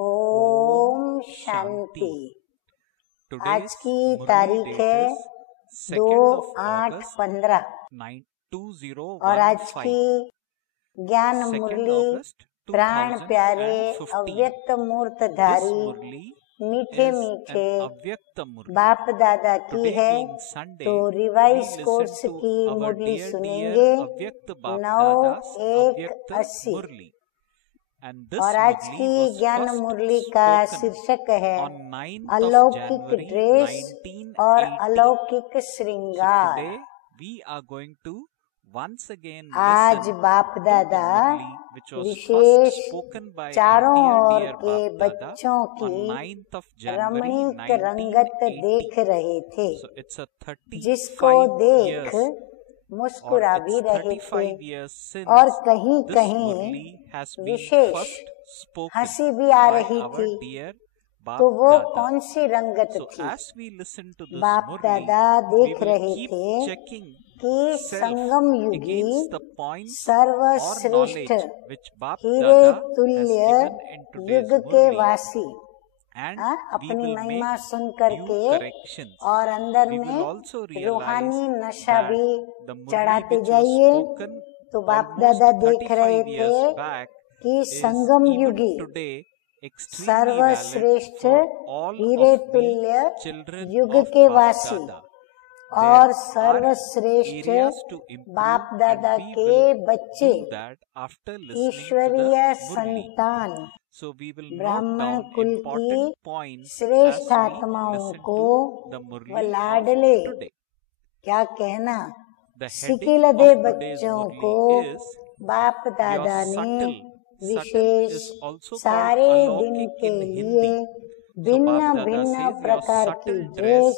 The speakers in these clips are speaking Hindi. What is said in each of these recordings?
ओम शांति। आज की तारीख है 2/8/15 और आज की ज्ञान मुरली प्राण प्यारे अव्यक्त मूर्तधारी मीठे मीठे बाप दादा की है। तो रिवाइज कोर्स की मुरली सुनेंगे 9/1/80 और आज की ज्ञान मुरली का शीर्षक है अलौकिक ड्रेस और अलौकिक श्रृंगार। आज बाप दादा विशेष चारों ओर के बच्चों की रमणीक रंगत देख रहे थे, जिसको देख मुस्कुरा भी रहे थे और कहीं कहीं विशेष हंसी भी आ रही थी। तो वो कौन सी रंगत थी? बाप दादा देख रहे थे कि संगम युगी सर्वश्रेष्ठ हीरे तुल्य युग के वासी अपनी महिमा सुन करके और अंदर में रूहानी नशा भी चढ़ाते जाइए। तो बाप दादा देख रहे थे कि संगम युगी सर्वश्रेष्ठ हीरे तुल्य युग के वासी और सर्वश्रेष्ठ बाप दादा के बच्चे ईश्वरीय संतान ब्राह्मण कुल की श्रेष्ठ आत्माओं को लाडले क्या कहना सिकिलदे बच्चों को बाप दादा ने विशेष सारे दिन के लिए भिन्न भिन्न प्रकार की ड्रेस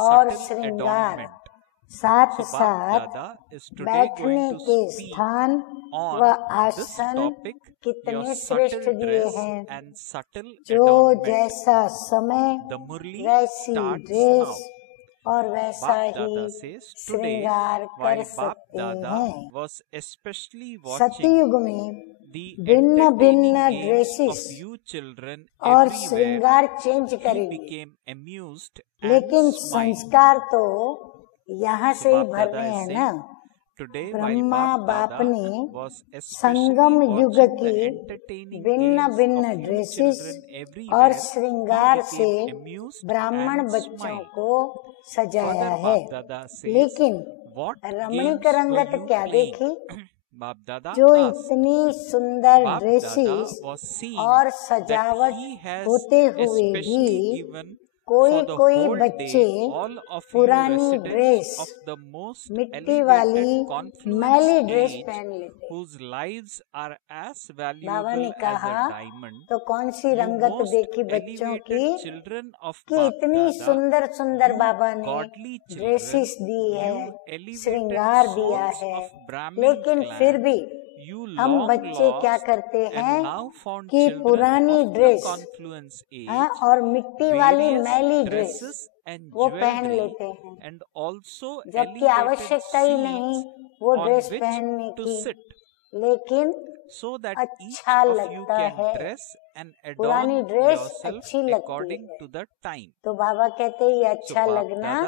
और श्रृंगार, साथ साथ बैठने के स्थान व आसन कितने श्रेष्ठ दिए हैं। जो जैसा समय वैसी ड्रेस और वैसा ही श्रृंगार कर सकते हैं। सतयुग में भिन्न भिन्न ड्रेसेस और श्रृंगार चेंज करेंगे, लेकिन संस्कार तो यहाँ से ही भरने हैं ना। ब्रह्मा बाप ने संगम युग की भिन्न भिन्न ड्रेसेस और श्रृंगार से ब्राह्मण बच्चों को सजाया है, लेकिन रमणीक रंगत क्या देखी? जो इतनी सुंदर ड्रेसेस और सजावट होते हुए भी कोई कोई बच्चे पुरानी ड्रेस, मिट्टी वाली मैली ड्रेस पहन लेते। बाबा ने कहा तो कौन सी रंगत देखी बच्चों की कि इतनी सुंदर सुंदर बाबा ने ड्रेसेस दी है, श्रृंगार दिया है, लेकिन फिर भी हम बच्चे क्या करते हैं कि पुरानी ड्रेस और मिट्टी वाली मैली ड्रेस वो पहन लेते हैं, जबकि आवश्यकता ही नहीं वो ड्रेस पहनने की, लेकिन अच्छा लगता है, पुरानी ड्रेस अच्छी लगती है। तो बाबा कहते ये अच्छा लगना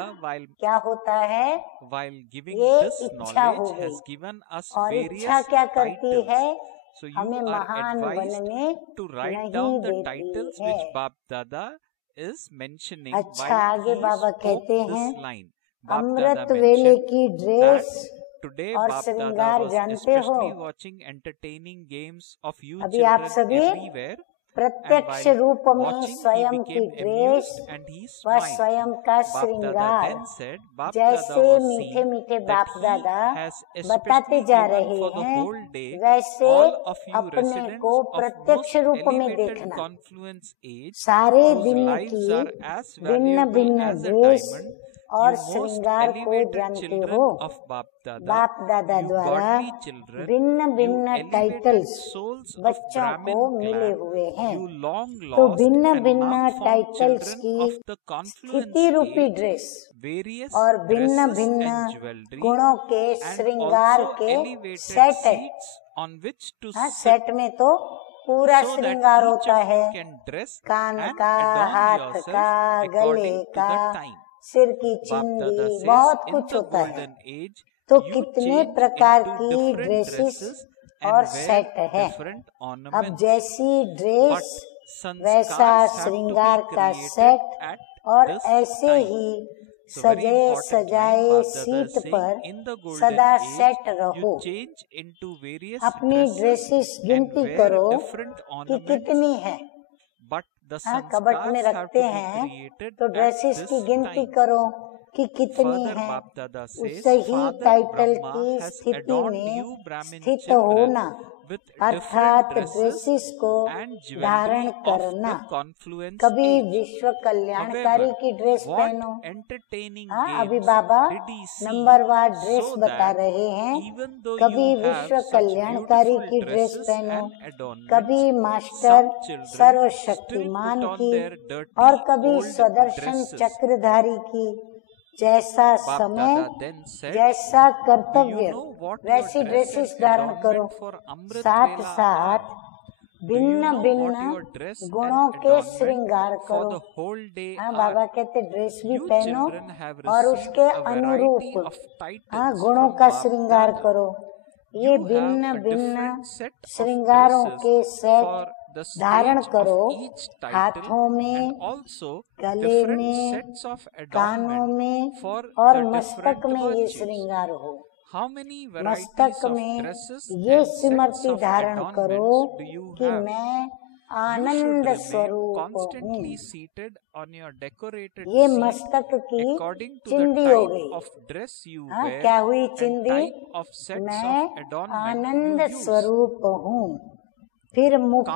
क्या होता है? ये इच्छा हो गई, और इच्छा क्या करती है? हमें महान बनने नहीं देती है। अच्छा, आगे बाबा कहते हैं अमृत वेले की ड्रेस और श्रृंगार जानते हो। अभी आप सभी प्रत्यक्ष रूप में स्वयं की ड्रेस व स्वयं का श्रृंगार जैसे मीठे मीठे बाप दादा बताते जा रहे हैं, वैसे अपने को प्रत्यक्ष रूप में देखना। सारे दिन की भिन्न भिन्न ड्रेस और श्रृंगार को जानते हो। बाप दादा द्वारा भिन्न भिन्न टाइटल्स बच्चों को मिले हुए हैं। तो भिन्न भिन्न टाइटल्स की स्थिति रूपी ड्रेस और भिन्न भिन्न गुणों के श्रृंगार के सेट है। सेट में तो पूरा श्रृंगार होता है, कान का, हाथ का, गले का, सिर की चिंदी, बहुत कुछ होता है। तो कितने प्रकार की ड्रेसेस और सेट है। अब जैसी ड्रेस वैसा श्रृंगार का सेट, और ऐसे ही सजे सजाए सीट पर सदा सेट रहो। अपनी ड्रेसेस गिनती करो कि कितनी है। हाँ, कबट में रखते हैं तो ड्रेसेस की गिनती करो कि कितनी है। उससे ही टाइटल की स्थिति में स्थित होना, अर्थात ड्रेसेस को धारण करना। कभी विश्व कल्याणकारी की ड्रेस पहनो। हाँ, अभी बाबा नंबरवार ड्रेस बता रहे हैं। कभी विश्व कल्याणकारी की ड्रेस पहनो, कभी मास्टर सर्वशक्तिमान की, और कभी स्वदर्शन चक्रधारी की। जैसा समय, जैसा कर्तव्य, वैसी ड्रेसेस धारण करो। साथ साथ भिन्न भिन्न गुणों के श्रृंगार करो। हाँ, बाबा कहते ड्रेस भी पहनो और उसके अनुरूप गुणों का श्रृंगार करो। ये भिन्न भिन्न श्रृंगारों के सेट धारण करो। हाथों में, गले में, कानों में और मस्तक में ये श्रृंगार हो। मस्तक में ये स्मृति धारण करो कि मैं आनंद स्वरूप हूँ। ये मस्तक की चिंदी हो गई। हाँ, क्या हुई चिंदी? मैं आनंद स्वरूप हूँ। फिर मुख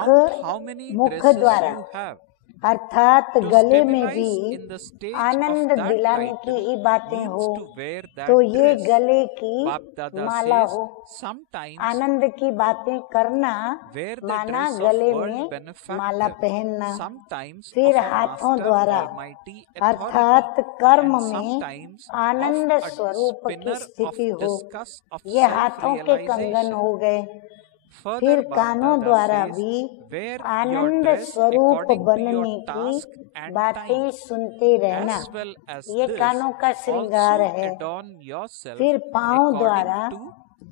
द्वारा, अर्थात गले में भी आनंद दिलाने की ही बातें हो, तो ये गले की माला हो। आनंद की बातें करना माना गले में माला पहनना। फिर हाथों द्वारा, अर्थात कर्म में आनंद स्वरूप की स्थिति हो। ये हाथों के कंगन हो गए। फिर कानों द्वारा भी आनंद स्वरूप बनने की बातें सुनते रहना, ये कानों का श्रृंगार है। फिर पांव द्वारा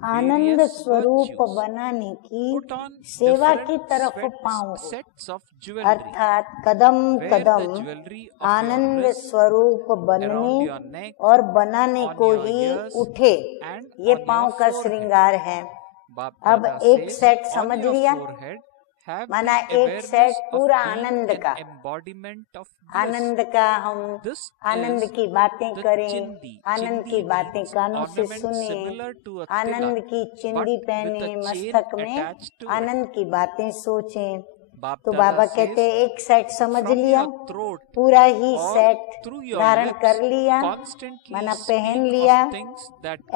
आनंद स्वरूप बनाने की सेवा की तरफ पांव, अर्थात कदम कदम आनंद स्वरूप बनने और बनाने को ही उठे, ये पांव का श्रृंगार है। अब एक सेट समझ लिया, माना एक सेट पूरा आनंद का। आनंद का हम आनंद की बातें करें, आनंद की बातें कानों से सुने, आनंद की चिंदी पहने, मस्तक में आनंद की बातें सोचें। तो बाबा कहते एक सेट समझ लिया, पूरा ही सेट धारण कर लिया, माना पहन लिया।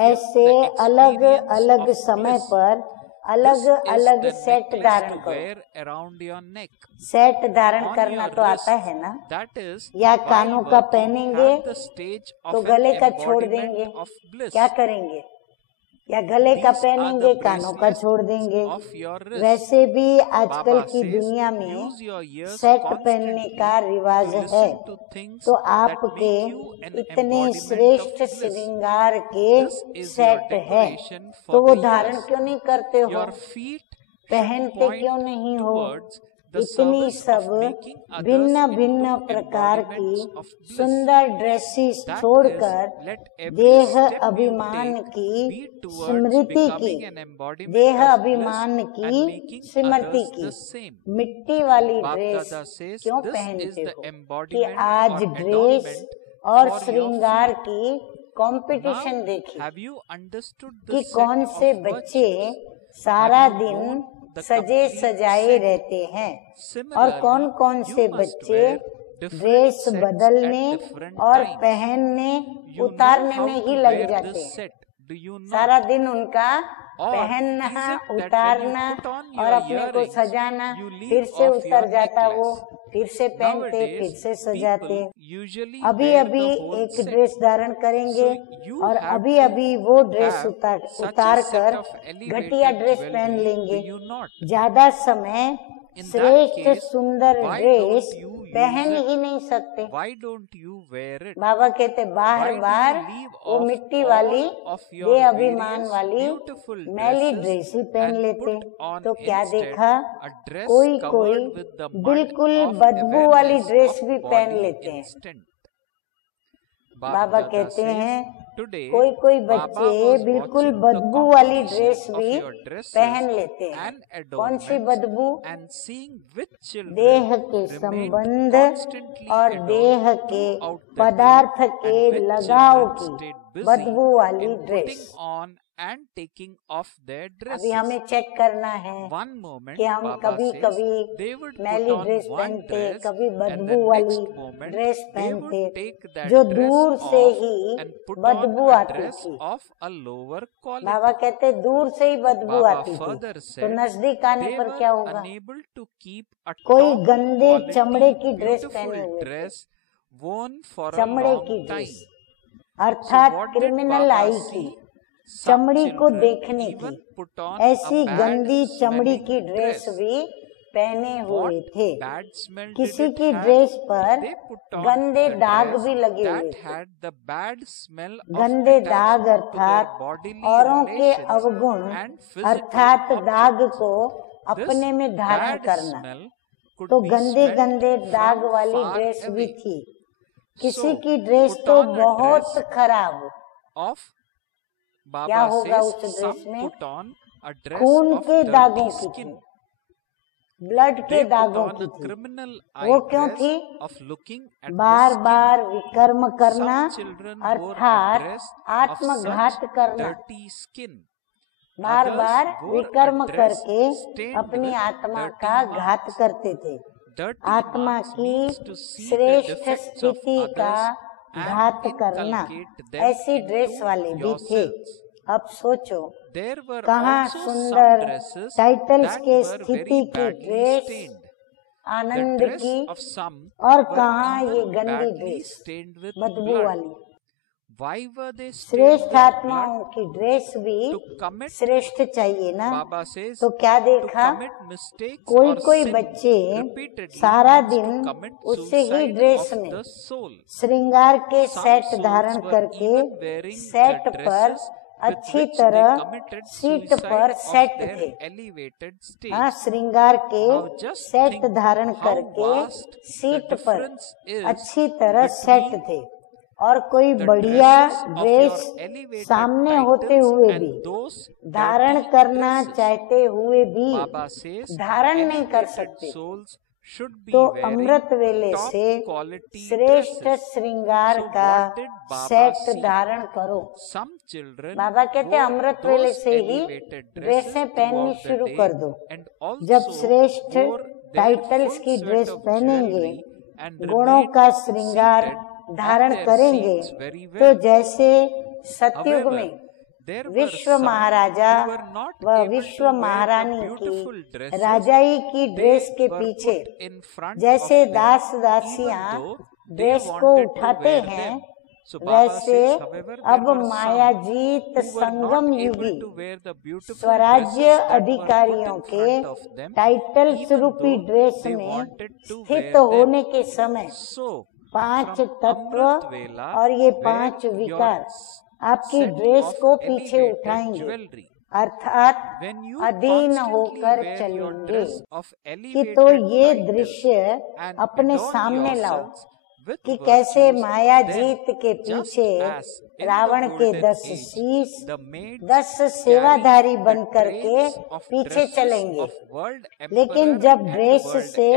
ऐसे अलग अलग समय पर अलग अलग सेट धारण करो। सेट धारण करना तो आता है ना? या कानों का पहनेंगे तो गले का छोड़ देंगे, क्या करेंगे? या गले का पहनेंगे, कानों का छोड़ देंगे। वैसे भी आजकल की दुनिया में सेट पहनने का रिवाज है, तो आपके इतने श्रेष्ठ श्रृंगार के सेट है, तो वो धारण क्यों नहीं करते हो? पहनते क्यों नहीं हो? इतनी सब भिन्न भिन्न प्रकार की सुंदर ड्रेसेस छोड़कर देह अभिमान की स्मृति की, देह अभिमान की स्मृति की मिट्टी वाली ड्रेस क्यों पहनते हो? कि आज ड्रेस और श्रृंगार की कंपटीशन देखिए कि कौन से बच्चे सारा दिन सजे सजाए रहते हैं और कौन कौन से बच्चे ड्रेस बदलने और पहनने उतारने में ही लग जाते हैं। सारा दिन उनका पहनना, उतारना और अपने को सजाना, फिर से उतर जाता वो, फिर से पहनते, फिर से सजाते। अभी अभी एक ड्रेस धारण करेंगे और अभी अभी वो ड्रेस उतार कर घटिया ड्रेस पहन लेंगे। ज्यादा समय श्रेष्ठ सुंदर ड्रेस पहन ही नहीं सकते। बाबा कहते बार बार वो मिट्टी वाली ये अभिमान वाली मैली ड्रेस ही पहन लेते। तो क्या देखा, कोई कोई बिल्कुल बदबू वाली ड्रेस भी पहन लेते हैं। बाबा कहते हैं कोई कोई बच्चे बिल्कुल बदबू वाली ड्रेस भी पहन लेते हैं। कौन सी बदबू? देह के संबंध और देह के पदार्थ के लगाव की बदबू वाली dress. and taking off their dresses. अभी हमें चेक करना है कि हम कभी कभी मैली ड्रेस पहनते, कभी बदबू वाली ड्रेस पहनते, जो दूर से ही बदबू आती थी। बाबा कहते दूर से ही बदबू आती थी, तो नजदीक आने पर क्या होगा? कोई गंदे चमड़े की ड्रेस पहने हुए, चमड़े की ड्रेस अर्थात क्रिमिनल आई की, चमड़ी को देखने की, ऐसी गंदी चमड़ी की ड्रेस भी पहने हुए थे। किसी की ड्रेस पर गंदे दाग भी लगे हुए थे। गंदे दाग अर्थात औरों के अवगुण अर्थात दाग को अपने में धारण करना। तो गंदे गंदे दाग वाली ड्रेस भी थी। किसी की ड्रेस तो बहुत खराब, क्या होगा उस ड्रेस में? खून के दागों की थी, ब्लड के दागों की थी। वो क्यों थी? बार बार विकर्म करना अर्थात आत्मघात करना। बार बार विकर्म करके अपनी आत्मा का घात करते थे। आत्मा की श्रेष्ठ स्थिति का घात करना, ऐसी ड्रेस वाले भी थे। अब सोचो कहाँ सुंदर टाइटल्स के स्थिति की ड्रेस आनंद की, और कहाँ ये गंदी ड्रेस बदबू वाली। श्रेष्ठ आत्माओं की ड्रेस भी श्रेष्ठ चाहिए ना। तो क्या देखा, कोई कोई बच्चे सारा दिन उससे ही ड्रेस में श्रृंगार के सेट धारण करके सेट पर अच्छी तरह सीट पर सेट थे। हाँ, श्रृंगार के सेट धारण करके सीट पर अच्छी तरह सेट थे। और कोई बढ़िया ड्रेस सामने होते हुए भी, धारण करना चाहते हुए भी धारण नहीं कर सकते। तो अमृत वेले से श्रेष्ठ श्रृंगार का सेट धारण करो। बाबा कहते अमृत वेले से ही ड्रेसें पहननी शुरू कर दो। जब श्रेष्ठ टाइटल्स की ड्रेस पहनेंगे, गुणों का श्रृंगार धारण करेंगे, तो जैसे सतयुग में विश्व महाराजा व विश्व महारानी की राजाई की ड्रेस के पीछे जैसे दास दासियां ड्रेस को उठाते हैं, वैसे अब मायाजीत संगम युगी स्वराज्य अधिकारियों के टाइटल्स रूपी ड्रेस में स्थित होने के समय 5 तत्व और ये 5 विकार आपकी ड्रेस को पीछे उठाएंगे, अर्थात अधीन होकर चलेंगे। कि तो ये दृश्य अपने सामने लाओ कि कैसे माया जीत के पीछे रावण के 10 शीश 10 सेवाधारी बन करके पीछे चलेंगे। लेकिन जब ड्रेस से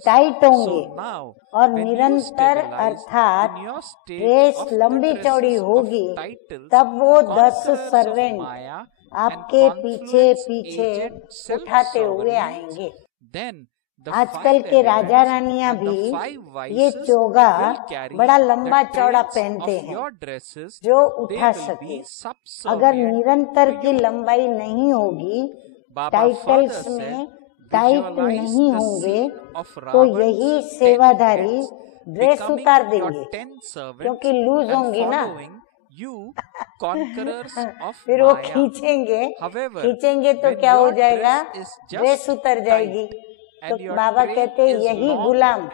टाइट होंगे और निरंतर अर्थात ड्रेस लंबी चौड़ी होगी, तब वो 10 सर्वेंट आपके पीछे पीछे उठाते हुए आएंगे। आजकल के राजा रानियां भी ये चोगा बड़ा लंबा चौड़ा पहनते हैं जो उठा सके। अगर निरंतर की लंबाई नहीं होगी, टाइटल्स में टाइट नहीं होंगे, तो यही सेवाधारी ड्रेस उतार देंगे, क्योंकि लूज होंगी ना। फिर वो खींचेंगे तो क्या हो जाएगा? ड्रेस उतर जाएगी। तो बाबा कहते यही गुलाम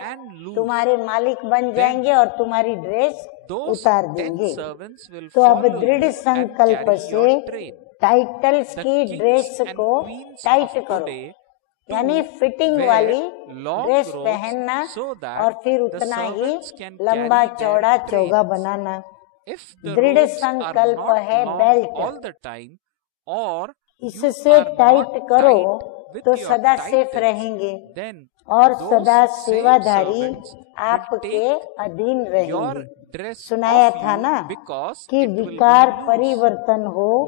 तुम्हारे मालिक बन जाएंगे और तुम्हारी ड्रेस उतार देंगे। तो अब दृढ़ संकल्प से टाइटल्स की ड्रेस को टाइट करो, यानी फिटिंग वाली ड्रेस पहनना और फिर उतना ही लंबा चौड़ा चोगा बनाना। दृढ़ संकल्प है बेल्ट, इससे टाइट करो तो सदा सेफ रहेंगे और सदा सेवाधारी आपके अधीन रहेंगे। सुनाया था ना कि विकार परिवर्तन हो,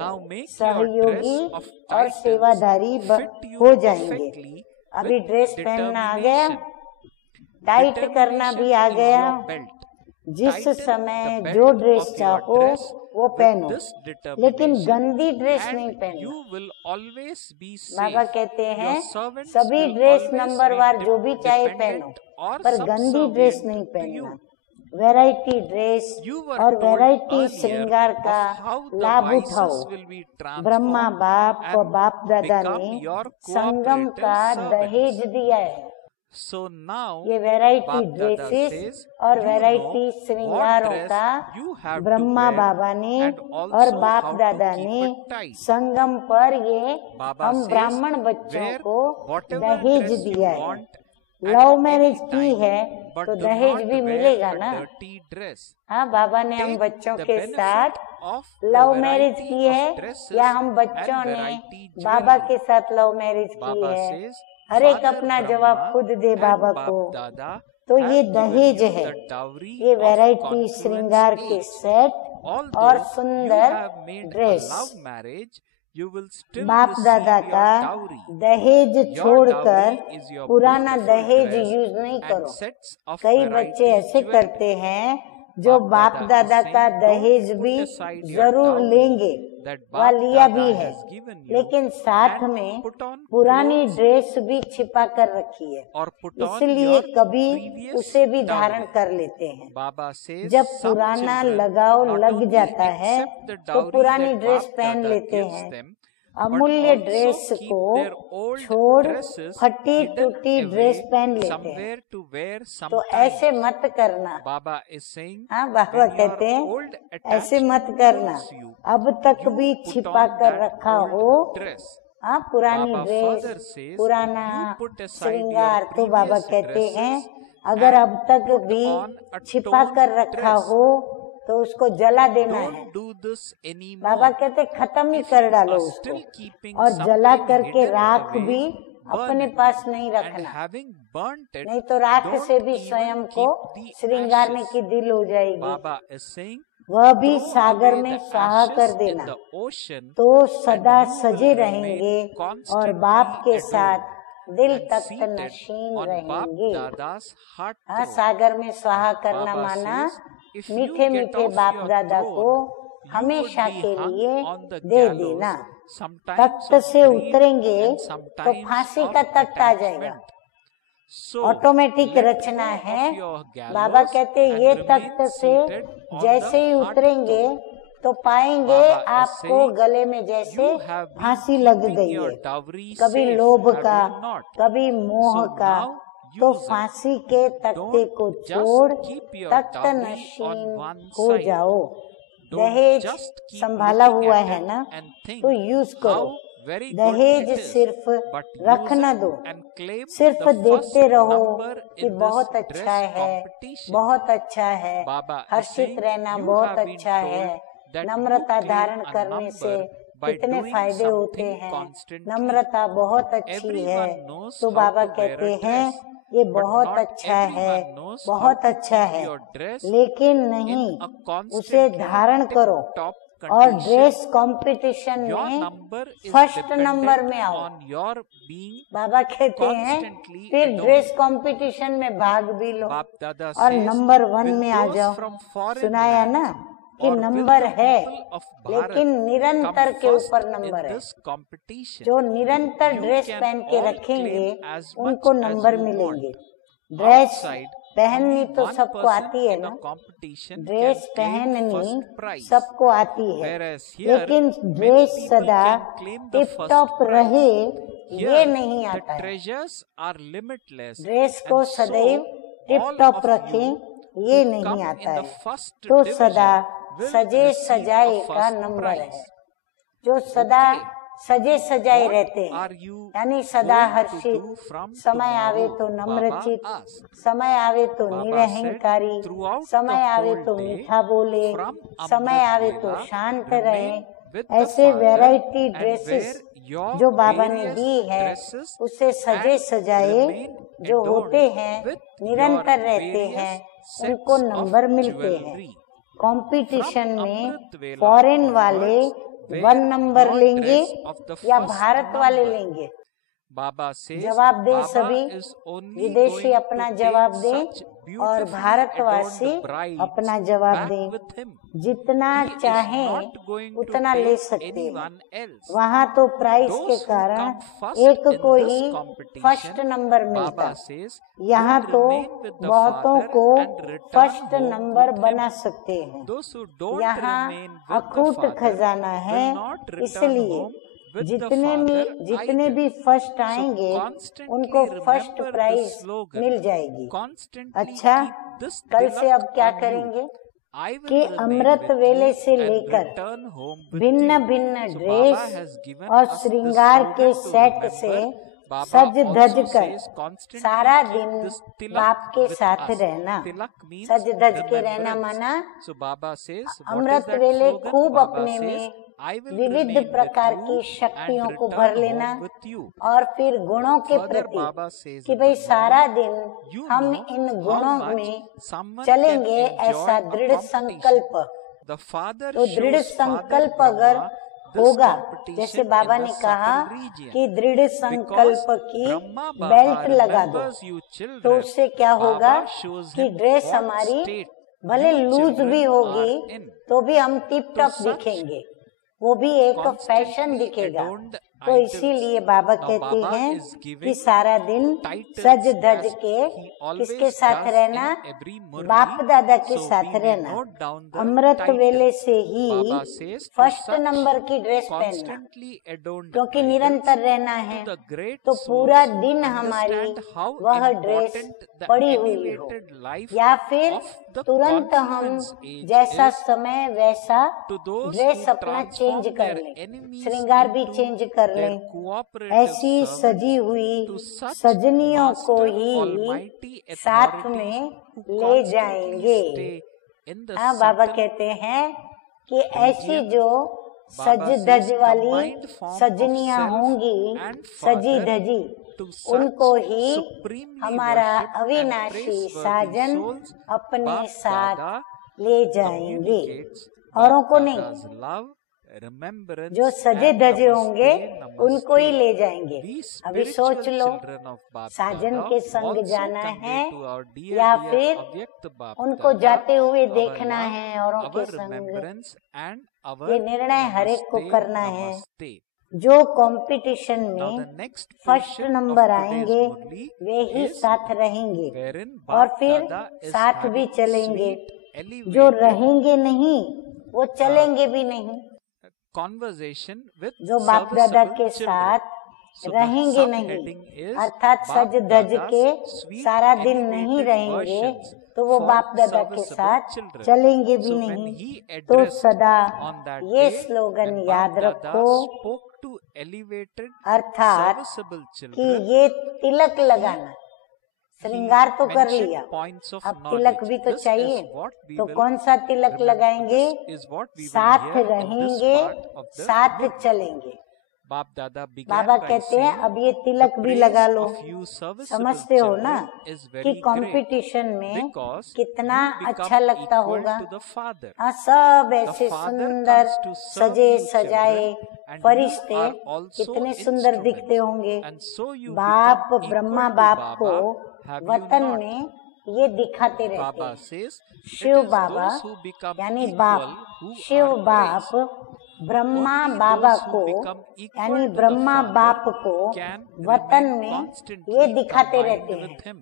सहयोगी और सेवाधारी हो जाएंगे। अभी ड्रेस पहनना आ गया, टाइट करना भी आ गया। जिस समय जो ड्रेस चाहो वो पहनो, लेकिन गंदी ड्रेस नहीं पहनो। बाबा कहते हैं सभी ड्रेस नंबरवार जो भी चाहे पहनो, पर गंदी ड्रेस नहीं पहनना। वैरायटी ड्रेस और वैरायटी श्रृंगार का लाभ उठाओ। ब्रह्मा बाप व बाप दादा ने संगम का दहेज दिया है। ये वैरायटी ड्रेसेस और वैरायटी श्रृंगारों का ब्रह्मा बाबा ने और बाप दादा ने संगम पर ये हम ब्राह्मण बच्चों को दहेज दिया है। लव मैरिज की है तो दहेज भी मिलेगा ना। हाँ, बाबा ने हम बच्चों के साथ लव मैरिज की है या हम बच्चों ने बाबा के साथ लव मैरिज की है, हर एक अपना जवाब खुद दे बाबा को। तो ये दहेज है, ये वैरायटी श्रृंगार के सेट और सुंदर ड्रेस। बाप दादा का दहेज छोड़कर पुराना दहेज यूज नहीं करो। कई बच्चे ऐसे करते हैं जो बाप दादा का दहेज भी जरूर लेंगे, वह लिया भी है, लेकिन साथ में पुरानी ड्रेस भी छिपा कर रखी है, इसलिए कभी उसे भी धारण कर लेते हैं। जब पुराना लगाव लग जाता है तो पुरानी ड्रेस पहन लेते हैं। अमूल्य ड्रेस को छोड़ फटी टूटी ड्रेस पहन लेते हैं। तो ऐसे मत करना। हाँ, बाबा कहते हैं ऐसे मत करना। अब तक भी छिपा कर रखा हो हाँ पुरानी ड्रेस, पुराना श्रृंगार, तो बाबा कहते हैं अगर अब तक भी छिपा कर रखा हो तो उसको जला देना है। बाबा कहते खत्म ही कर डालो उसको, और जला करके राख भी अपने पास नहीं रखना, नहीं तो राख से भी स्वयं को श्रृंगारने की दिल हो जाएगी। वह भी सागर में स्वाहा कर देना, तो सदा सजे रहेंगे और बाप के साथ दिल तक नशीन रहेंगे। हाँ, सागर में स्वाहा करना माना मीठे मीठे बाप दादा को हमेशा के लिए दे देना। तख्त से उतरेंगे तो फांसी का तख्त आ जाएगा, ऑटोमेटिक रचना है। बाबा कहते ये तख्त से जैसे ही उतरेंगे तो पाएंगे आपको गले में जैसे फांसी लग गई है, कभी लोभ का कभी मोह का। तो फांसी के तख्ते को छोड़ तख्त नशीन हो जाओ। दहेज संभाला हुआ है ना, तो यूज करो। दहेज सिर्फ रख न दो, सिर्फ देखते रहो कि बहुत अच्छा है, बहुत अच्छा है, हर्षित रहना बहुत अच्छा है, नम्रता धारण करने से कितने फायदे होते हैं, नम्रता बहुत अच्छी है। तो बाबा कहते हैं ये बहुत अच्छा है, बहुत अच्छा है, लेकिन नहीं, उसे धारण करो और ड्रेस कंपटीशन में फर्स्ट नंबर में आओ। बाबा कहते हैं फिर ड्रेस कंपटीशन में भाग भी लो और नंबर 1 में आ जाओ। सुनाया ना कि नंबर है, लेकिन निरंतर के ऊपर नंबर है। जो निरंतर ड्रेस पहन के रखेंगे उनको नंबर मिलेंगे। ड्रेस पहननी तो सबको आती है ना, ड्रेस पहननी सबको आती है, लेकिन ड्रेस सदा टिप टॉप रहे ये नहीं आता है। treasures are limitless. ड्रेस को And सदैव so, tip all top of रखें, you ये who नहीं come आता in है। the first तो division सदा will सजे receive सजाए a का first नंबर है। prize. जो सदा Okay. सजे सजाए What रहते हैं, are you यानी सदा going to Harshit, do from समय आवे tomorrow? तो नम्रचित, Baba asked. समय आवे तो Baba निरहंकारी, said, throughout समय the आवे whole तो day, मीठा बोले, from समय Amrit आवे तो Vela, शांत remain रहे। with the ऐसे Father variety and dresses wear your जो बाबा ने various दी है, dresses उससे सजे and सजाए remain जो adorned होते हैं, with निरंतर your रहते various हैं, sets उनको of नंबर मिलते हैं। jewelry. कंपटीशन From में Amrit Vela फॉरेन वाले onwards, 1 नंबर wear लेंगे your dress of the या first भारत वाले number. लेंगे। Baba says, जवाब दे Baba सभी, is only विदेशी going अपना to जवाब take दें such और beautifully भारतवासी adorned brides अपना जवाब back दें। with him. जितना He is चाहें not going to उतना ले take सकते हैं। anyone else. वहाँ तो प्राइस के Those who कारण come first एक in को this he competition, first number मिलता। Baba says, यहाँ will तो remain with the बहुतों Father को and return first home number with बना him. सकते हैं। Those who don't यहाँ remain with the अखूट Father खजाना है, will not return इसलिए home with the जितने Father भी either. फर्स्ट So आएंगे constantly उनको first remember prize the slogan. मिल जाएगी। Constantly अच्छा, keep this कल से tilak अब क्या on you. करेंगे I will कि remain अमृत with वेले you से and लेकर return home with भिन्न you. भिन्न So dress Baba has given और us this श्रृंगार के slogan to सेट से remember. Baba सज धज also कर says constantly सारा keep दिन this tilak बाप के with साथ us. रहना। Tilak means सज धज के रहना remembrance. माना So Baba says, what is Amrit that वेले slogan? खूब Baba अपने says, में I will विविध remain प्रकार with की you शक्तियों and को भर return लेना home with you. और फिर गुणों के Further, प्रति Baba says कि in भाई the सारा morning, दिन you हम know इन how गुणों much में someone चलेंगे, can enjoy ऐसा a दृढ़ competition. संकल्प। The Father तो दृढ़ shows Father संकल्प अगर Brahma this होगा, competition जैसे in बाबा the ने कहा subtle region. कि दृढ़ Because संकल्प की Brahma बेल्ट Baba लगा दो, remembers you तो children. उससे क्या होगा Baba shows कि him ड्रेस what हमारी state भले you लूज भी children होगी are in. तो भी हम टिप तो टॉप such दिखेंगे, वो भी एक फैशन constantly दिखेगा। adorned तो idols. इसीलिए बाबा Now कहते Baba हैं is कि giving सारा दिन titles सज धज as के he always किसके साथ does रहना, in every murli. बाप दादा के So साथ we may रहना। note down the Amrit titles. वेले से ही Baba says to first such number की ड्रेस पहनना, constantly adorned क्योंकि idols, निरंतर रहना है। to the great तो souls पूरा दिन हमारी understand how वह ड्रेस important the पड़ी हुई हो, elevated life या फिर of the तुरंत हम confluence age जैसा is. समय वैसा To those ड्रेस who अपना transform चेंज कर their लें, enemies श्रृंगार भी into चेंज कर their लें। cooperative ऐसी servants, सजी हुई to such सजनियों को master ही almighty साथ authorities में who ले constantly जाएंगे। stay in the हाँ, बाबा subtle कहते हैं कि ऐसी region. जो सज Baba धज says, वाली combined form of सजनियां self होंगी, and सजी Father, धजी, to such उनको ही supremely हमारा worshipped and अविनाशी praiseworthy साजन souls अपने Bap साथ Dada ले जाएंगे, communicates औरों Bap को नहीं। Dada's love, remembrance जो सजे and धजे होंगे namaste, उनको ही namaste. ले जाएंगे। We अभी spiritual सोच लो, children of Bap Sajan Dada के संग also जाना convey है to our dear, या dear फिर Avyakt Bap उनको Dada जाते हुए our देखना love, है औरों के our संग। remembrance and our ये निर्णय हर एक को namaste, करना है। namaste. जो कंपटीशन Now the में next first portion of number today's आएंगे murli वे ही is साथ रहेंगे wherein और Bap फिर Dada is साथ भी having चलेंगे। sweet, जो elevated रहेंगे नहीं वो चलेंगे भी नहीं, conversation with जो बाप दादा serviceable के children. साथ So the रहेंगे नहीं, subheading is अर्थात Bap सज धज Dada's के sweet, सारा दिन नहीं elevated रहेंगे versions तो वो for बाप दादा के serviceable साथ children. चलेंगे भी So when नहीं। he तो addressed सदा on that ये day, स्लोगन when याद Bap Dada रखो, spoke to elevated अर्थात serviceable कि children, ये तिलक लगाना, श्रृंगार तो कर mentioned लिया, points of अब तिलक knowledge. भी तो This चाहिए। is what we तो will कौन सा तिलक remember. लगाएंगे? This is what we will साथ hear in this रहेंगे, part of the साथ murli. चलेंगे। Bap Dada began Baba by कहते हैं saying, अब ये तिलक "The भी praise लगा लो। of you serviceable समझते हो ना children is कि very great कंपटीशन में because कितना you become अच्छा लगता equal होगा। to the Father. हाँ, सब The ऐसे Father सुंदर comes to serve सजे you सजाए children and you फरिश्ते are also कितने सुंदर दिखते instruments. होंगे। And so you बाप become ब्रह्मा equal to बाप को Baba, have you वतन not? में ये दिखाते रहते Baba हैं। says, Shiv it is Baba those who become यानी equal बाप, who शिव are बाप praised. Brahma Only Baba those who को become equal यानी to the ब्रह्मा Father बाप को can वतन remain में constantly ये दिखाते combined रहते हैं, with him.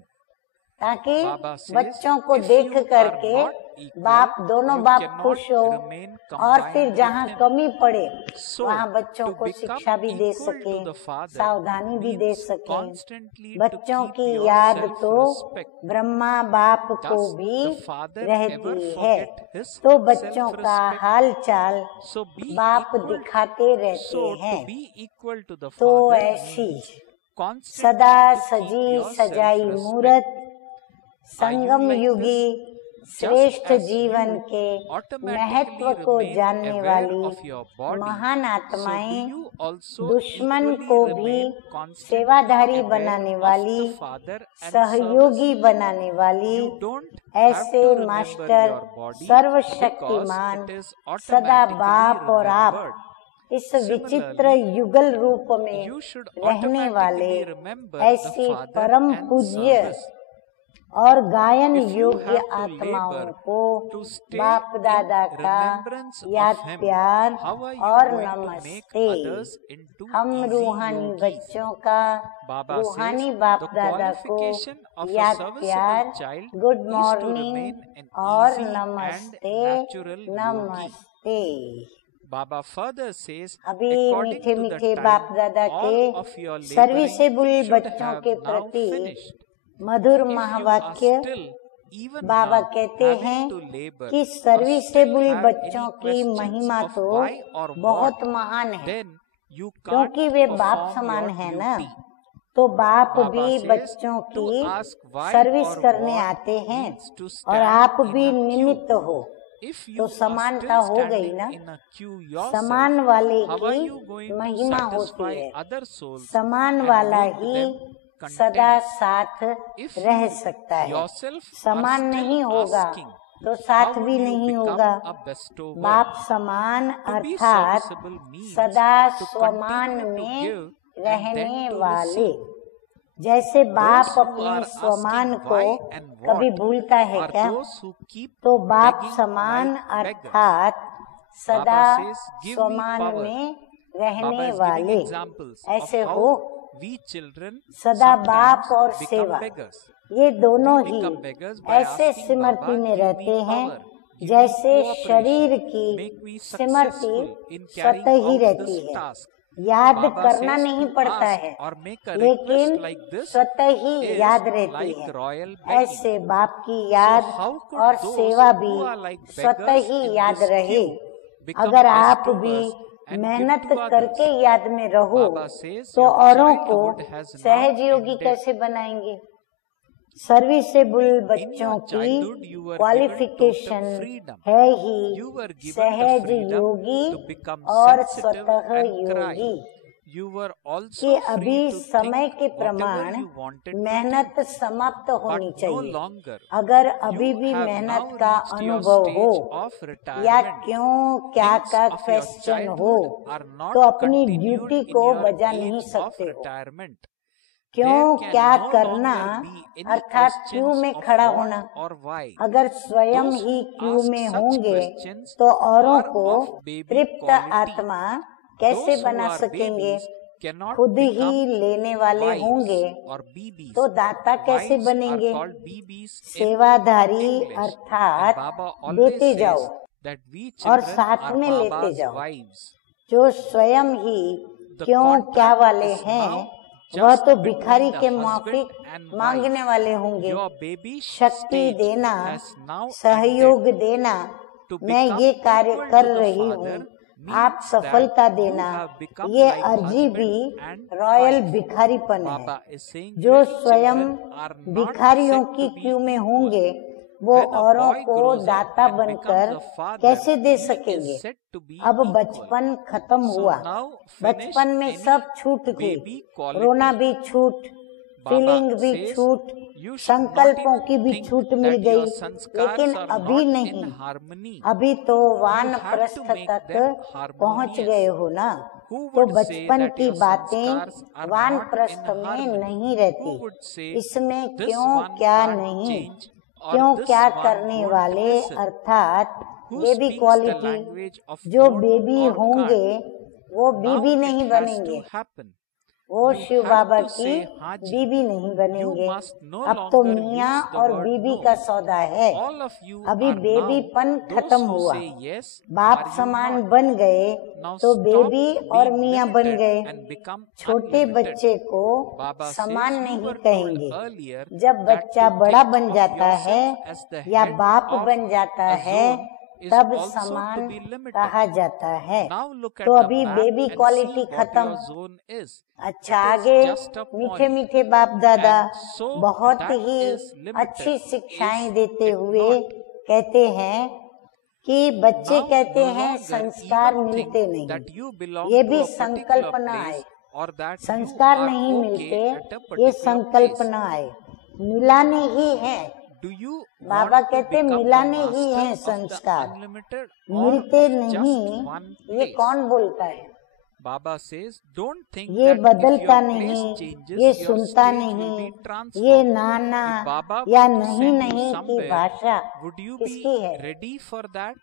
ताकि Baba says, बच्चों को if देख you are करके not equal, बाप दोनों you बाप cannot खुश हो remain और combined फिर with जहाँ him. कमी पड़े So, वहाँ बच्चों to को become शिक्षा भी दे equal to सके, the Father सावधानी भी दे means सके। constantly to बच्चों keep की your याद तो self-respect. ब्रह्मा बाप को Does भी the Father ever रहती है, forget his तो बच्चों का self-respect? हाल चाल So be बाप equal. दिखाते रहते So हैं। to be equal to the तो Father ऐसी means constantly सदा to keep सजी your सजाई self-respect. मूरत Are you Sangam like युगी this? श्रेष्ठ Just as जीवन you के automatically महत्व को remain जानने aware वाली of your body, महान so do आत्माएं you also दुश्मन equally को भी remain constantly सेवाधारी aware बनाने of वाली, the Father and सहयोगी service? बनाने वाली, You don't have ऐसे to remember master your body सर्वशक्तिमान because it is सदा automatically बाप और आप remembered. इस विचित्र Similarly, युगल रूप में you should रहने वाले automatically remember the ऐसी Father परम and पूज्य service. और गायन If you योग्य have to आत्माओं labor को to stay बाप in दादा का remembrance याद of Him, प्यार how are you और going to make नमस्ते। others into हम easy रूहानी yogis? बच्चों का Baba रूहानी says बाप the दादा को qualification of a याद serviceable प्यार, child good is to morning remain an और easy and नमस्ते natural yogi. नमस्ते। Baba further says, अभी according मीठे to the मीठे time, बाप दादा all के of your laboring serviceable should बच्चों have के now प्रति finished. Madhur If you are महावाक्य still, even बाबा now, कहते having हैं to labor कि or still सर्विसेबल have बच्चों any की questions महिमा of तो why or बहुत what, महान है, then you can't क्योंकि वे बाप perform समान your है ना। duty. तो बाप Baba भी says बच्चों to की ask why सर्विस or करने what आते हैं means to और stand आप in भी a queue. निमित्त हो, If तो you are समानता still हो गई standing ना। in a queue yourself, समान वाले how are की you going to महिमा होती satisfy है, other souls समान and वाला make ही them सदा content? साथ If रह you सकता है। yourself are समान still नहीं होगा asking, तो how साथ would भी you नहीं become होगा। a bestower? बाप समान To be अर्थात serviceable means सदा to स्वमान continue to में give and रहने then to वाले। receive. जैसे बाप Those who अपने are स्वमान asking को why and कभी what भूलता है are क्या? those who keep तो बाप begging समान like beggars. अर्थात सदा Baba says, give me स्वमान power. में Baba रहने is वाले। giving examples of ऐसे how हो we children सदा बाप sometimes और become सेवा, beggars. ये दोनों We he become beggars by ऐसे asking सिमरती Baba, में give रहते me हैं power, give जैसे me शरीर cooperation, की make me सिमरती successful in carrying स्वतः ही out रहती this है। task. याद Baba करना says नहीं to पड़ता ask है, or make a लेकिन request like this स्वतः ही is याद रहती like है। royal begging. ऐसे बाप की So याद how could और those सेवा who भी are like स्वतः beggars ही in याद this रहे। queue become अगर आप भी bestowers and give मेहनत to others? करके याद में रहो Baba says तो your औरों को childhood has now सहज योगी ended. कैसे बनाएंगे? सर्विसेबल In बच्चों your की childhood you were given qualification total freedom. है ही You were given the सहज freedom योगी to become और sensitive स्वतः and cry. Yogi You were कि also अभी free to समय think के whatever प्रमाण you wanted to मेहनत think, समाप्त but होनी no चाहिए। longer. अगर अभी You भी have मेहनत now का reached your अनुभव हो stage of या retirement. क्यों क्या Things का of your क्वेश्चन हो childhood are not तो अपनी continued ड्यूटी in को your बजा age नहीं of सकते हो। retirement. क्यों There can क्या no करना longer be any अर्थात क्यों questions में of खड़ा what होना। or why. अगर स्वयं Those he who Q ask में such होंगे questions तो औरों are को of baby तृप्त quality. आत्मा कैसे Those who बना are सकेंगे? babies cannot खुद ही become लेने वाले wives होंगे or BBs. तो दाता कैसे Wives are बनेंगे? called BBs in सेवाधारी English. And अर्थात Baba always देते जाओ says that we और children साथ are में लेते Baba's जाओ। wives. जो स्वयं ही The क्यों क्या contract वाले is हैं now वह just तो between भिखारी the के husband माफिक and मांगने wife. वाले होंगे। Your baby शक्ति stage देना, has now सहयोग ended. देना, To मैं become ये कार्य equal कर to the रही Father हूँ, आप means सफलता that you देना, have become ये like अर्जी भी husband and रॉयल wife. भिखारीपन है। Baba is saying जो your स्वयं children are not भिखारियों said की to be क्यू में equal. होंगे वो When a औरों boy को grows up दाता and बनकर becomes a father, कैसे दे he सकेंगे? is said to be अब equal. बचपन खत्म So हुआ। now बचपन finish में any सब छूट थी, baby quality. रोना भी छूट, Baba फीलिंग भी says छूट, you should not संकल्पों even की भी think छूट मिल that your गई, sanskars लेकिन are अभी not नहीं। in harmony. अभी तो You वानप्रस्थ have to make तक them पहुंच harmonious. गए हो ना। Who तो would say बचपन that की your बातें sanskars are not वानप्रस्थ in में harmony? नहीं Who रहती। would say इसमें this क्यों one क्या can't नहीं, change or क्यों this क्या one करने won't वाले listen? अर्थात Who baby speaks the quality. language of जो won't बेबी or होंगे can't? वो Now बीबी it नहीं has बनेंगे। to happen. वो you Shiv have Baba to की say Haji. बीबी नहीं बनेंगे। You must no अब तो longer मियाँ use the और word बीबी no. का सौदा है। All of you अभी are बेबीपन now खत्म those who हुआ, say yes, बाप are you समान not? बन गए Now तो stop बेबी और being मियाँ बन limited गए। and become छोटे unlimited. बच्चे को Baba समान says you नहीं were told कहेंगे। earlier जब that बच्चा to बड़ा think बन of जाता है yourself as the या head बाप of बन जाता a है zone is तब also to समान be limited. कहा जाता है। Now look at तो the अभी map baby and quality see what खत्म। your zone is. अच्छा, It is आगे just a मीठे point. मीठे बाप दादा And so बहुत that ही is limited. अच्छी शिक्षाएं Is देते it हुए not? कहते हैं कि बच्चे Now कहते no हैं longer संस्कार even think मिलते नहीं। that you belong ये to भी a particular संकल्पना place है। or that you संस्कार are नहीं okay मिलते, at a ये particular place. संकल्पना है, मिलाने ही है। Do you Baba want to कहते become the मिलाने ही master हैं of the संस्कार, unlimited or मिलते of just नहीं। one ये place? कौन बोलता है? Baba says, don't think ये that if बदलता your place नहीं, changes, ये your सुनता stage will नहीं, be ये transformed. नाना If Baba या were to नहीं send you नहीं की somewhere, भाषा would you किसकी be है? ready for that?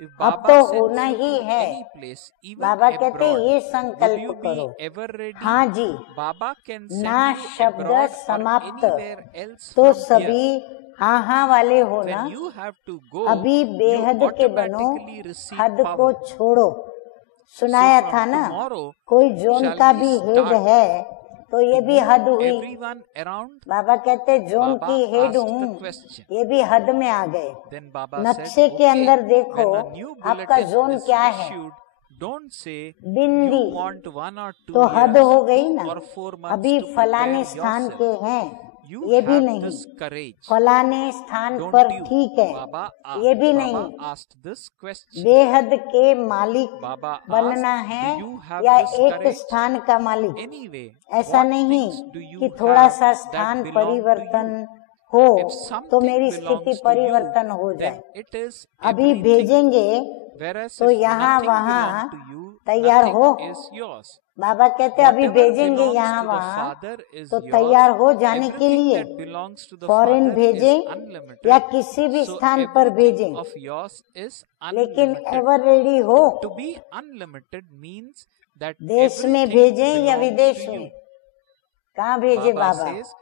If अब Baba तो sends होना you ही to है। any place, even बाबा कहते abroad, ये would संकल्प you करो। be ever ready? हाँ जी, Baba can send ना you शब्द abroad or समाप्त, anywhere else तो from here. सभी हाँ हाँ वाले हो ना। When you have to go, अभी you बेहद के बनो, automatically receive हद को power. छोड़ो। सुनाया So था from ना, tomorrow, कोई जोन shall का we भी हेड start है तो ये to भी हद move हुई। everyone around? बाबा कहते जोन Baba की हेड asked the हूँ, question. ये भी हद में आ गए। Then Baba नक्शे said, के okay, अंदर देखो when a new आपका bulletin जोन is क्या है। issued, don't say bindi you want 1 or 2 तो हद years हो गई ना। or 4 months अभी to फलाने prepare स्थान के yourself. हैं, You ये भी have नहीं। this courage. फलाने स्थान Don't पर you? ठीक है, Baba ये भी नहीं। asked this question. बेहद के मालिक Baba बनना asked, है do you have या this एक courage? स्थान का मालिक। Anyway, ऐसा what नहीं things do you कि थोड़ा have सा that स्थान belong to परिवर्तन you? हो If तो something मेरी belongs स्थिति to you, परिवर्तन हो then जाए। it is अभी everything. भेजेंगे Whereas तो if यहाँ nothing वहाँ belong to you, तैयार nothing हो। is yours. बाबा कहते अभी Whatever भेजेंगे belongs यहाँ to the वहाँ Father is तो yours. तैयार हो जाने के Everything लिए। that belongs to the foreign Father is भेजें unlimited. या किसी भी So स्थान पर everything भेजें, of yours is लेकिन unlimited. एवर रेडी हो। To be unlimited means that देश में everything भेजें या belongs विदेश to में, you. कहाँ भेजे Baba बाबा? says,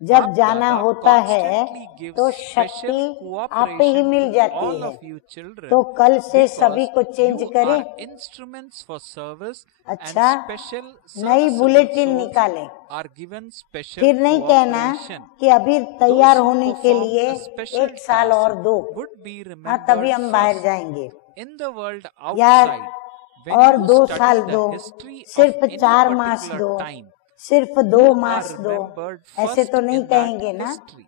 जब Bap जाना Dada होता है constantly gives तो special शक्ति आप पे ही cooperation मिल to जाती all है। of you children तो कल से सभी because को चेंज you करें। are instruments for service अच्छा, and special नई serviceable बुलेटिन souls निकालें। are given special फिर नहीं कहना cooperation. कि अभी तैयार Those who होने के perform लिए a special 1 साल और task दो, would be हाँ तभी remembered हम बाहर first. जाएंगे। In the world यार outside, when और you 2 study साल the दो, history of सिर्फ any 4 मास particular दो, time, सिर्फ 2 you are मास दो, remembered ऐसे first तो नहीं in that कहेंगे ना। history.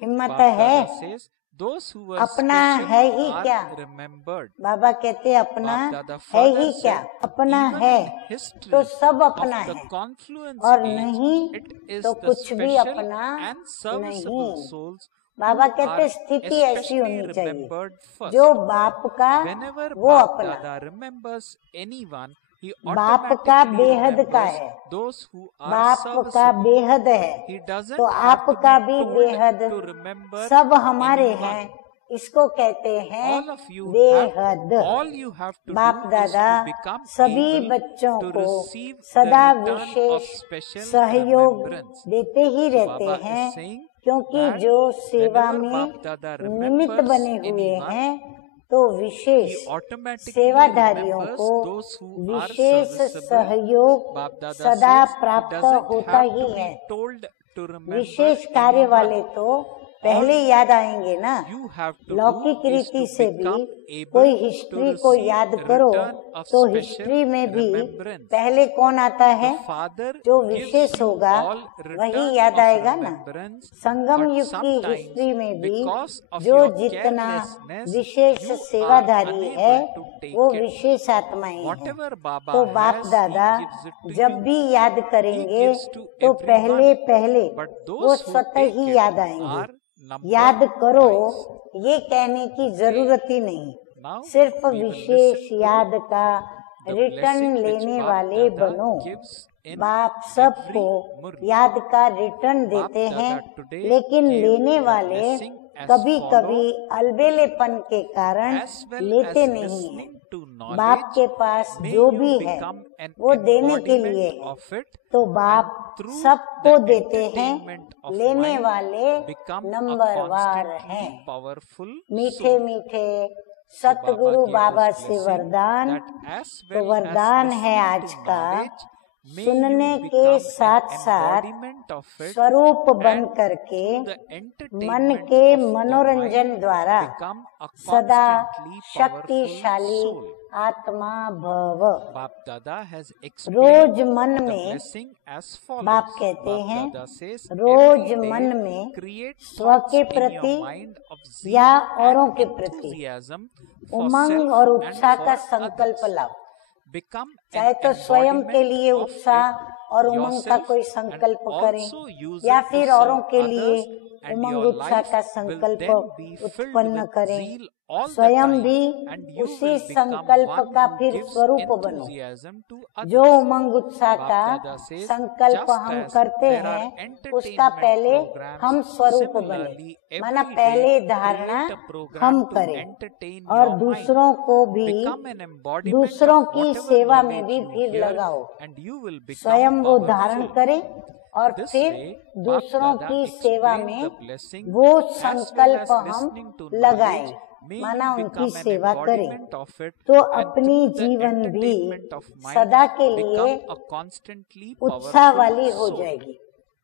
हिम्मत Bap है। Dada says, those who were अपना special है ही are क्या? remembered. बाबा कहते अपना Bap Dada है further ही क्या? said, अपना even है in history तो सब of अपना the है, confluence और age, नहीं it is तो the कुछ भी special अपना and serviceable नहीं। souls बाबा who कहते are स्थिति ऐसी especially होनी चाहिए, remembered first. जो बाप का Whenever वो Bap अपना। Dada remembers anyone, he बाप का automatically बेहद का remembers है, those who are बाप का serviceable. बेहद है, He doesn't तो have to आपका be भी told बेहद, to remember सब हमारे anyone. हैं। इसको कहते हैं All of you बेहद। have, all you have to बाप do is दादा to become सभी able बच्चों to को receive the सदा return of विशेष special सहयोग remembrance. देते ही So रहते Baba हैं, is saying क्योंकि that जो सेवा whenever में Bap Dada निमित्त remembers बने हुए anyone, हैं तो he विशेष automatically सेवाधारियों remembers को those who are wishes serviceable. सहयोग Bap Dada सदा says he प्राप्त doesn't होता have ही to है। be told to remember विशेष कार्य anyone. वाले तो पहले याद आएंगे ना। You have to लौकिक do is रीति to से भी become able कोई to हिस्ट्री को receive याद करो return of तो special हिस्ट्री में भी remembrance. पहले कौन आता है? The Father जो gives विशेष you होगा all वही return याद of आएगा ना। remembrance, संगम but युग की sometimes हिस्ट्री में भी because of जो your जितना carelessness, विशेष you are सेवाधारी है unable to take वो it. विशेष आत्माएं हैं। Whatever Baba तो बाप has, दादा he gives it to जब you. भी याद करेंगे gives to तो everyone. पहले पहले But वो those who स्वतः take ही it याद आएंगे। are numbered याद करो twice. ये कहने की जरूरत ही नहीं, Now सिर्फ we will wishes listen to याद का the रिटर्न blessing which लेने Bap वाले Dada बनो। gives in बाप सबको every murli. याद का रिटर्न Bap देते Dada हैं, today लेकिन gave लेने the वाले blessing as कभी follow, कभी अलबेलेपन के कारण as well लेते as नहीं हैं। listening to बाप knowledge, के पास may जो you भी है become an वो देने के embodiment लिए है, of it, तो and बाप through सबको the देते हैं, entertainment of लेने mind वाले become a नंबरवार constantly हैं। powerful मीठे soul. मीठे So Satguru gave Baba this से blessing वरदान, that as तो well वरदान as है listening आज to का, knowledge, may सुनने you के become साथ an साथ embodiment of it, स्वरूप बन and करके through the मन entertainment के of the मनोरंजन mind द्वारा become a सदा constantly powerful शक्तिशाली soul. आत्मा भव। Bap Dada has rose explained मन the में blessing as follows. बाप कहते Bap हैं, Dada says, रोज every मन day में create स्व thoughts के in your प्रति mind of या zeal औरों and के प्रति enthusiasm for उमंग self और and उत्साह का for संकल्प others. लाओ। Become चाहे an तो स्वयं के embodiment लिए of उत्साह it और उमंग का yourself, कोई and संकल्प करें, also use या it to फिर औरों serve के लिए others, and उमंग your उत्साह life का will संकल्प then be filled उत्पन्न with करें। zeal all the स्वयं time, भी and you उसी will become संकल्प one का who फिर gives स्वरूप बनो। enthusiasm to जो others. उमंग उत्साह का Bap Dada says, संकल्प just हम as करते there हैं, are उसका entertainment पहले programs, हम स्वरूप बने, similarly माना every पहले day धारणा create a program हम to करें entertain और your mind. दूसरों को भी Become an embodiment दूसरों of की whatever सेवा में knowledge भी you फिर hear, लगाओ। and you will स्वयं become वो धारण powerful. करें और This फिर way, Bap दूसरों Dada की सेवा explained में the blessing वो as well संकल्प as हम listening to लगाएं, knowledge. May माना you उनकी become an सेवा करें, embodiment of it, तो and अपनी through the जीवन भी entertainment of mind सदा के लिए become a constantly उत्साह powerful वाली हो soul. जाएगी।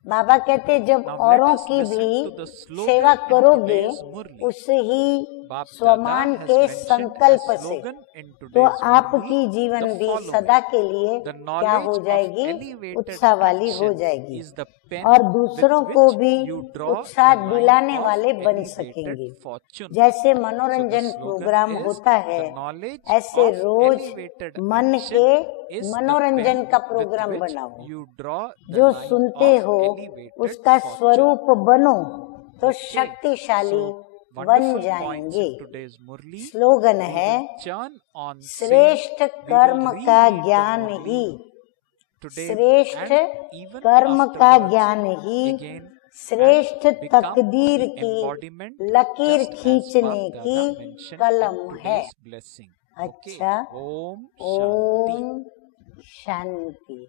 बाबा कहते जब Now let औरों us की listen भी to the slogan सेवा in करोगे today's Murli. उस ही Bap स्वमान Dada has के mentioned संकल्प as से slogan in तो today's आपकी Murli जीवन the भी following. सदा के लिए The क्या हो knowledge of जाएगी, elevated उत्साह वाली हो action जाएगी is the pen और with दूसरों को which भी you draw उत्साह the line दिलाने of वाले बन elevated सकेंगे। fortune. जैसे So the मनोरंजन slogan प्रोग्राम is, होता है, the knowledge ऐसे of रोज elevated मन action के is the मनोरंजन pen का with प्रोग्राम which बनाओ। you draw the जो line सुनते of हो elevated उसका fortune. स्वरूप बनो तो Okay. शक्तिशाली So, बन wonderful points जाएंगे। in today's Murli. Slogan We है, will churn on श्रेष्ठ saying, we कर्म will का reread the ज्ञान Murli ही, today श्रेष्ठ and even कर्म का afterwards ज्ञान ही again श्रेष्ठ and become तकदीर the की embodiment लकीर just as खींचने Bap की Dada mentioned कलम in है। today's blessing. Okay. अच्छा, Om Shanti. ओम शांति।